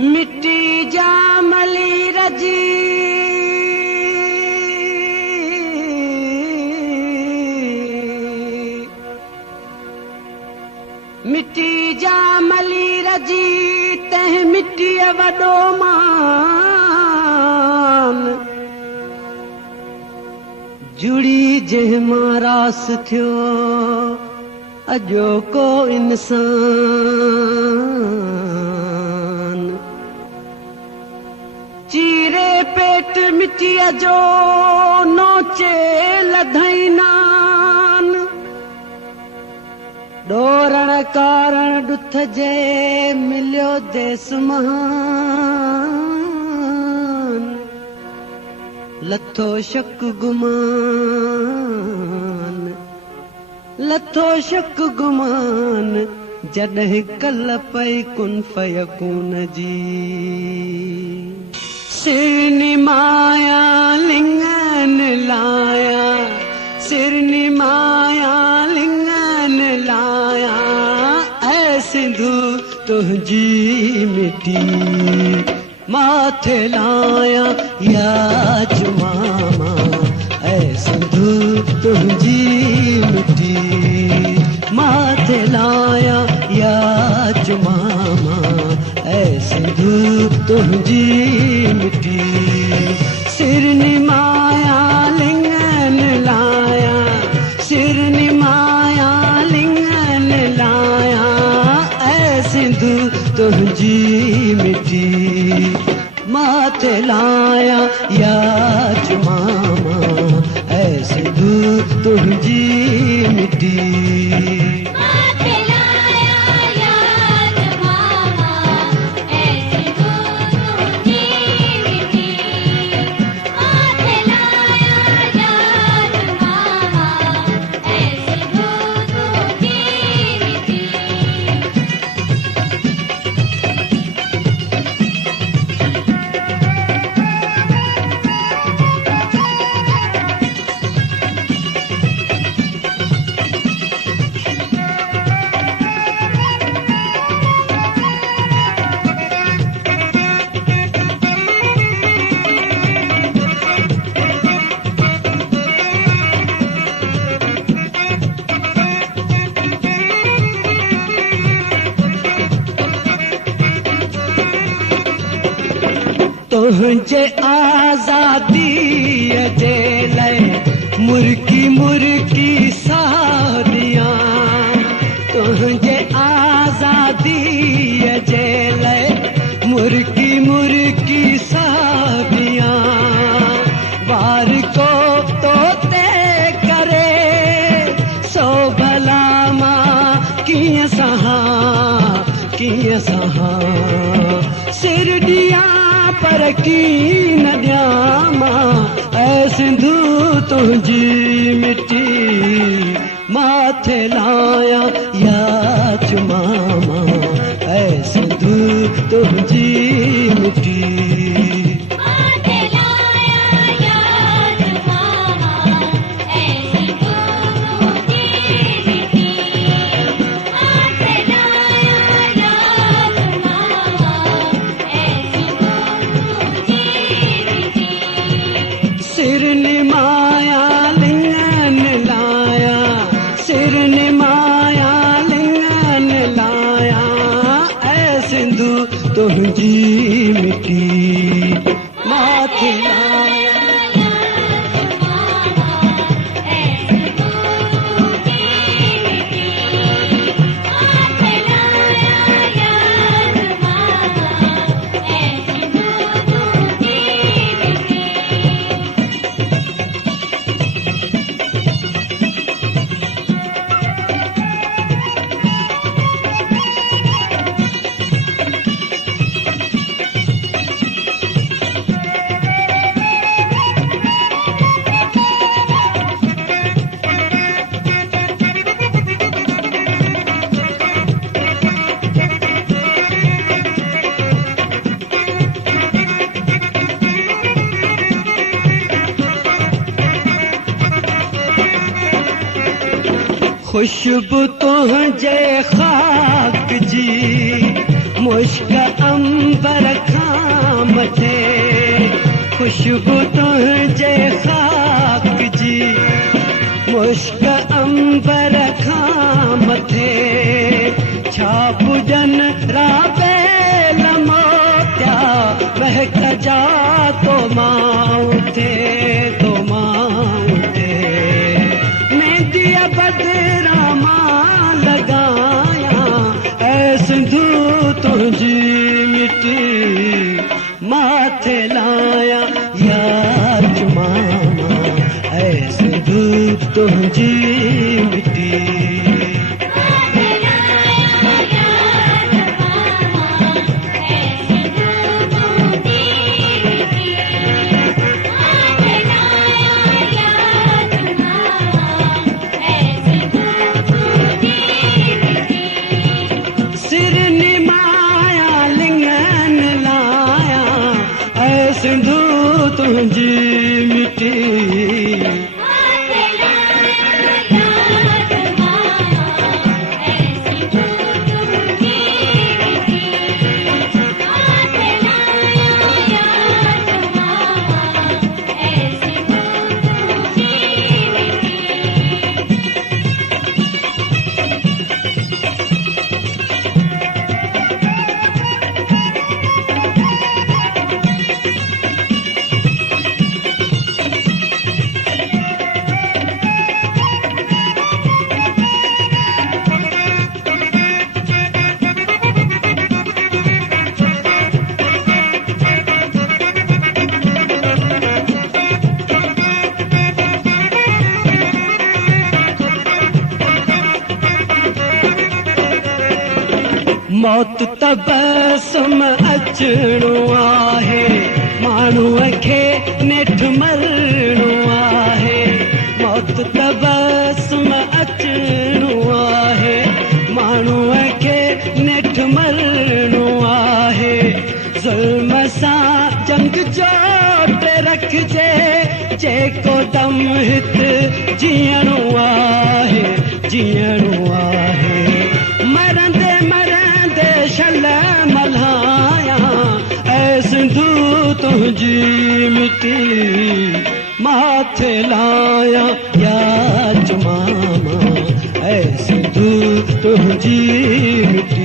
मिट्टी जामली रजी मिट्टी जामली रजी तह मिट्टी वडो मान जुड़ी जह मारास थियो अजो को इंसान चीरे पेट मिट्टी जो नोचे लधैनान डोरण कारण डुथ जे मिलियो देस महान लथो शक गुमान लथो शक गुमान जॾहिं कल पई कुन फयकून जी सिरनि माया लिंगन लाया सिरनि माया लिंगन लाया ऐ सिंधु तुंहिंजी मिट्टी माथे लाया या जुमामा ऐ सिंधु तुंहिंजी मिट्टी माथे लाया या जुमामा ऐ सिंधु तुंहिंजी मिट्टी सिरनि माया लिंगन लाया सिरनि माया लिंगन लाया ऐ सिंधु तुंहिंजी मिट्टी माथे लाया या जुमामा ऐ सिंधु तुंहिंजी मिट्टी तुझे आजादी जे लय मुर्की मुर्की सादियां तुझे आजादी जे लय मुर्की मुर्की सादियां वार को तोते करे सो भला मां कीअं सहा सिर दिया पर की न ॾियां ऐ सिंधु तुंहिंजी मिट्टी माथे लाया या जुमामा ऐ सिंधु तुंहिंजी मिट्टी सिरनि माया लिंगन लाया सिरनि माया लिंगन लाया ऐ सिंधु तुंहिंजी मिट्टी माथे लाया खुशबू तुझे खाक जी मुश्क अंबर खुशबू तुझे खाक जी मुश्क अंबर खां मथे छाप जन राबे लमोत्या महक जा तो मां थे तो मां थे मेंदिया बदरा मां लगाया ऐ सिंधु तुझी मिट्टी माथे लाया यार चुमामा ऐ सिंधु तुझी मिट्टी सिंधु तुझी मिट्टी मौत तबसम अचणो आहे माण्हूअ खे नेठ मरणो आहे मौत तबसम अचणो आहे माण्हूअ खे नेठ मरणो आहे ज़ुल्म सां जंग जोट रखिजे जेको दम हिते जीअणो आहे जीअणो आहे मरंदे मरंदे शल मल्हाया ऐ सिंधु तुझी मिट्टी माथे लाया या चुमामा ऐ सिंधु तुझी मिट्टी